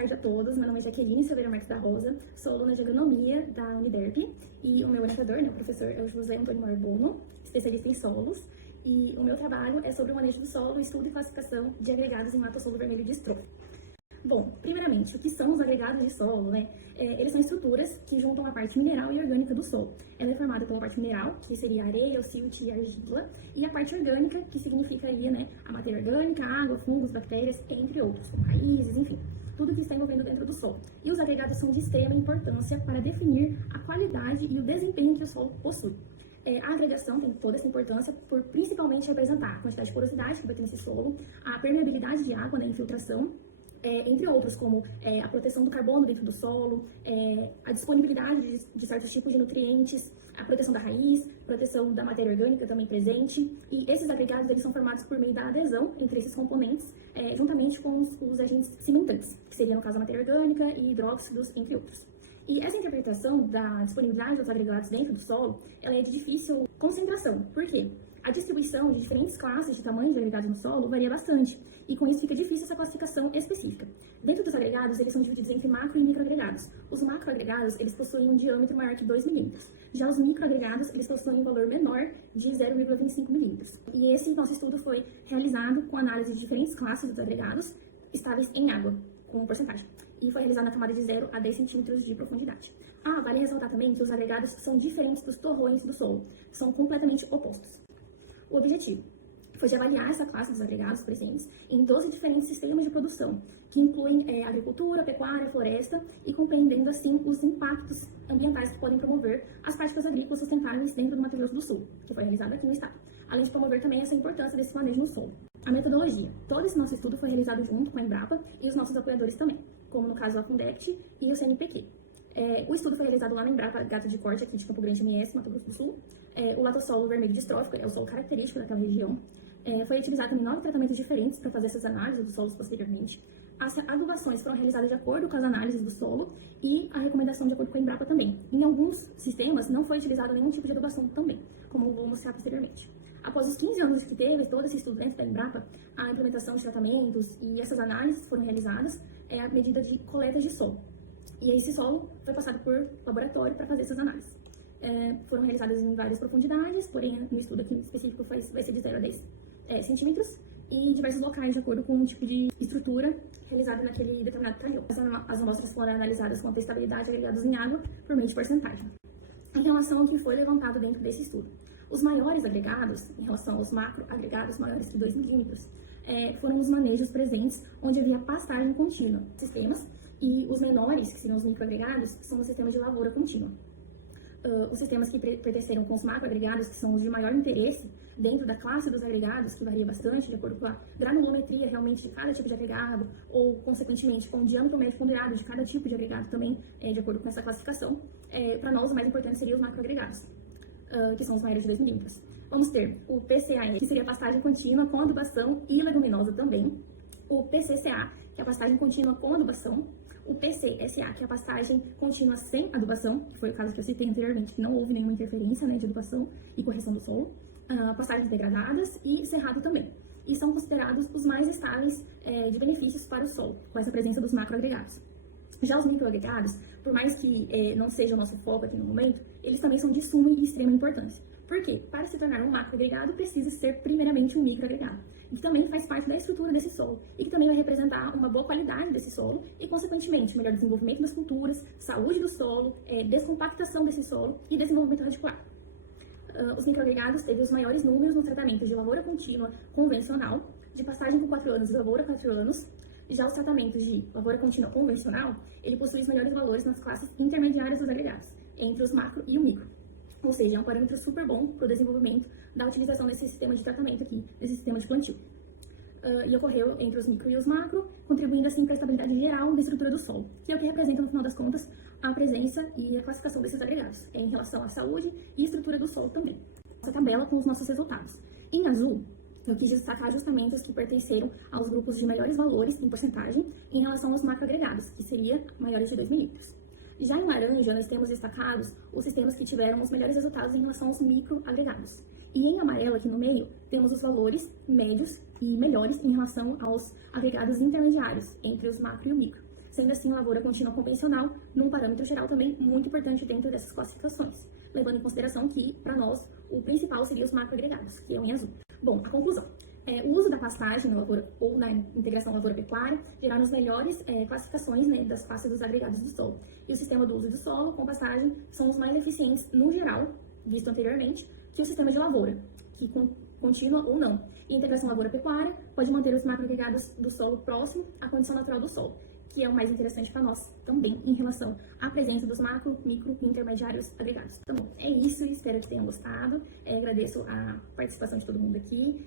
tarde a todos. Meu nome é Jaqueline Silveira Marques da Rosa, sou aluna de agronomia da Uniderp e o meu orientador, o professor, é o José Antônio Marbono, especialista em solos. E o meu trabalho é sobre o manejo do solo, estudo e classificação de agregados em mata-solo vermelho distrófico. Bom, primeiramente, o que são os agregados de solo, né? Eles são estruturas que juntam a parte mineral e orgânica do solo. Ela é formada pela parte mineral, que seria a areia, o silt e a argila, e a parte orgânica, que significaria, né, a matéria orgânica, a água, fungos, bactérias, entre outros, como raízes, enfim, tudo que está envolvendo dentro do solo. E os agregados são de extrema importância para definir a qualidade e o desempenho que o solo possui. A agregação tem toda essa importância por principalmente representar a quantidade de porosidade que vai ter nesse solo, a permeabilidade de água na infiltração, entre outros, como a proteção do carbono dentro do solo, a disponibilidade de certos tipos de nutrientes, a proteção da raiz, proteção da matéria orgânica também presente. E esses agregados eles são formados por meio da adesão entre esses componentes, juntamente com os agentes cimentantes, que seria, no caso, a matéria orgânica e hidróxidos, entre outros. E essa interpretação da disponibilidade dos agregados dentro do solo, ela é de difícil concentração. Por quê? A distribuição de diferentes classes de tamanho de agregados no solo varia bastante, e com isso fica difícil essa classificação específica. Dentro dos agregados, eles são divididos entre macro e microagregados. Os macroagregados, eles possuem um diâmetro maior que 2 milímetros. Já os microagregados, eles possuem um valor menor de 0,25 milímetros. E esse nosso estudo foi realizado com análise de diferentes classes dos agregados estáveis em água, com porcentagem. E foi realizado na camada de 0 a 10 centímetros de profundidade. Vale ressaltar também que os agregados são diferentes dos torrões do solo. São completamente opostos. O objetivo foi de avaliar essa classe dos agregados presentes em 12 diferentes sistemas de produção, que incluem agricultura, pecuária, floresta, e compreendendo, assim, os impactos ambientais que podem promover as práticas agrícolas sustentáveis dentro do Mato Grosso do Sul, que foi realizado aqui no estado, além de promover também essa importância desse manejo no solo. A metodologia. Todo esse nosso estudo foi realizado junto com a Embrapa e os nossos apoiadores também, como no caso a Fundect e o CNPq. O estudo foi realizado lá na Embrapa Gato de Corte, aqui de Campo Grande, MS, Mato Grosso do Sul. O latossolo vermelho distrófico é o solo característico daquela região. Foi utilizado também 9 tratamentos diferentes para fazer essas análises dos solos posteriormente. As adubações foram realizadas de acordo com as análises do solo e a recomendação de acordo com a Embrapa também. Em alguns sistemas não foi utilizado nenhum tipo de adubação também, como vou mostrar posteriormente. Após os 15 anos que teve todo esse estudo dentro da Embrapa, a implementação de tratamentos e essas análises foram realizadas à medida de coletas de solo. E aí esse solo foi passado por laboratório para fazer essas análises. Foram realizadas em várias profundidades, porém no estudo aqui específico vai ser de 0 a 10 centímetros, e diversos locais de acordo com o tipo de estrutura realizada naquele determinado talhão. As amostras foram analisadas quanto à estabilidade de agregados em água por meio de porcentagem. Em relação ao que foi levantado dentro desse estudo, os maiores agregados, em relação aos macroagregados maiores que 2 milímetros, foram os manejos presentes onde havia pastagem contínua, sistemas, e os menores, que seriam os microagregados, são os sistemas de lavoura contínua. Os sistemas que pertenceram com os macroagregados, que são os de maior interesse dentro da classe dos agregados, que varia bastante de acordo com a granulometria realmente de cada tipo de agregado, ou, consequentemente, com o diâmetro médio ponderado de cada tipo de agregado também, de acordo com essa classificação. Para nós, o mais importante seriam os macroagregados, que são os maiores de 2 milímetros. Vamos ter o PCAR, que seria a pastagem contínua com adubação e leguminosa também. O PCCA, que é a pastagem contínua com adubação. O PCSA, que é a pastagem contínua sem adubação, que foi o caso que eu citei anteriormente, que não houve nenhuma interferência, né, de adubação e correção do solo. Pastagens degradadas e cerrado também. E são considerados os mais estáveis de benefícios para o solo, com essa presença dos macroagregados. Já os microagregados, por mais que não seja o nosso foco aqui no momento, eles também são de suma e extrema importância. Por quê? Para se tornar um macroagregado, precisa ser primeiramente um microagregado, que também faz parte da estrutura desse solo, e que também vai representar uma boa qualidade desse solo, e consequentemente, melhor desenvolvimento das culturas, saúde do solo, descompactação desse solo e desenvolvimento radicular. Os microagregados teve os maiores números nos tratamentos de lavoura contínua convencional, de pastagem com 4 anos e lavoura 4 anos. Já os tratamentos de lavoura contínua convencional, ele possui os melhores valores nas classes intermediárias dos agregados, entre os macro e o micro. Ou seja, é um parâmetro super bom para o desenvolvimento da utilização desse sistema de tratamento aqui, desse sistema de plantio. E ocorreu entre os micro e os macro, contribuindo assim para a estabilidade geral da estrutura do solo, que é o que representa, no final das contas, a presença e a classificação desses agregados, em relação à saúde e estrutura do solo também. Essa tabela com os nossos resultados. Em azul, eu quis destacar justamente os que pertenceram aos grupos de melhores valores em porcentagem em relação aos macroagregados, que seria maiores de 2 milímetros. Já em laranja, nós temos destacados os sistemas que tiveram os melhores resultados em relação aos microagregados. E em amarelo, aqui no meio, temos os valores médios e melhores em relação aos agregados intermediários, entre os macro e o micro. sendo assim a lavoura contínua convencional, num parâmetro geral também muito importante dentro dessas classificações, levando em consideração que, para nós, o principal seria os macroagregados, que é o em azul. Bom, a conclusão. O uso da pastagem na lavoura ou na integração lavoura-pecuária geraram as melhores classificações, né, das classes dos agregados do solo. E o sistema do uso do solo com pastagem são os mais eficientes, no geral, visto anteriormente, que o sistema de lavoura, que contínua ou não. E a integração lavoura-pecuária pode manter os macroagregados do solo próximo à condição natural do solo, que é o mais interessante para nós também em relação à presença dos macro, micro e intermediários agregados. Então, bom, é isso, espero que tenham gostado. Agradeço a participação de todo mundo aqui.